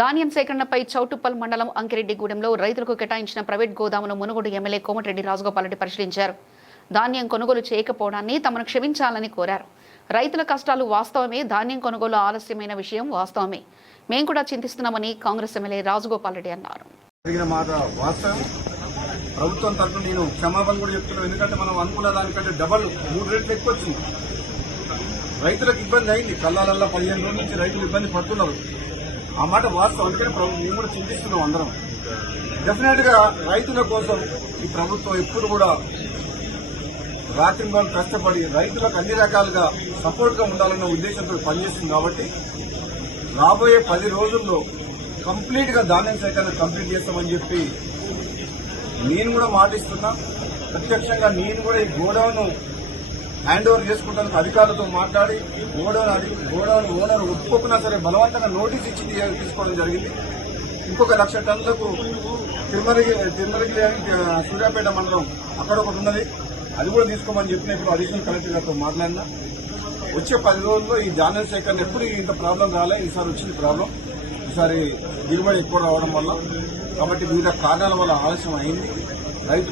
ధాన్యం సేకరణపై చౌటుప్పల్ మండలం అంకిరెడ్డిగూడెంలో రైతులకు కేటాయించిన ప్రైవేట్ గోదామును మునుగోడు ఎమ్మెల్యే కోమటిరెడ్డి రాజగోపాల్రెడ్డి పరిశీలించారు. ధాన్యం కొనుగోలు చేయకపోవడాన్ని తమను క్షమించాలని కోరారు. రైతుల కష్టాలు వాస్తవమే, ధాన్యం కొనుగోలు ఆలస్యమైన విషయం వాస్తవమే. మేం కూడా చింతిస్తున్నామని కాంగ్రెస్ ఎమ్మెల్యే రాజగోపాల్రెడ్డి అన్నారు. ప్రభుత్వం తరఫున నేను క్షమాపణ కూడా చెప్తున్నాను. ఎందుకంటే మనం అనుకున్న దానికంటే డబల్ 3 రెట్లు ఎక్కువ వచ్చింది. రైతులకు ఇబ్బంది అయింది. కళ్ళాలల్లో 15 రోజుల నుంచి రైతులు ఇబ్బంది పడుతున్నారు. ఆ మాట వాస్తవం. అందుకని మేము కూడా చింతిస్తున్నాం అందరం. డెఫినెట్ గా రైతుల కోసం ఈ ప్రభుత్వం ఎప్పుడు కూడా రాత్రింబాలు కష్టపడి రైతులకు అన్ని రకాలుగా సపోర్ట్ గా ఉండాలన్న ఉద్దేశంతో పనిచేస్తుంది. కాబట్టి రాబోయే 10 రోజుల్లో కంప్లీట్ గా ధాన్యం సేకరణ కంప్లీట్ చేస్తామని చెప్పి నేను కూడా మాటిస్తున్నా. ప్రత్యక్షంగా నేను కూడా ఈ గోడౌన్ హ్యాండ్ ఓవర్ చేసుకుంటానికి అధికారులతో మాట్లాడి గోడౌన్ ఓనర్ ఒప్పుకున్నా సరే బలవంతంగా నోటీస్ ఇచ్చి తీసుకోవడం జరిగింది. ఇంకొక 1,00,000 టన్నులకు తిరుమలగిరి సూర్యాపేట మండలం అక్కడ ఒకటి ఉన్నది, అది కూడా తీసుకోమని చెప్పినప్పుడు అడిషనల్ కలెక్టర్ గారితో మాట్లాడినా. వచ్చే 10 రోజుల్లో ఈ ధాన్యం సేకరణ ఎప్పుడు ఇంత ప్రాబ్లం రాలే. ఈసారి వచ్చింది ప్రాబ్లం. ఈసారి దిగుబడి ఎక్కువ రావడం వల్ల, కాబట్టి వివిధ కారణాల వల్ల ఆలస్యం అయింది. రైతు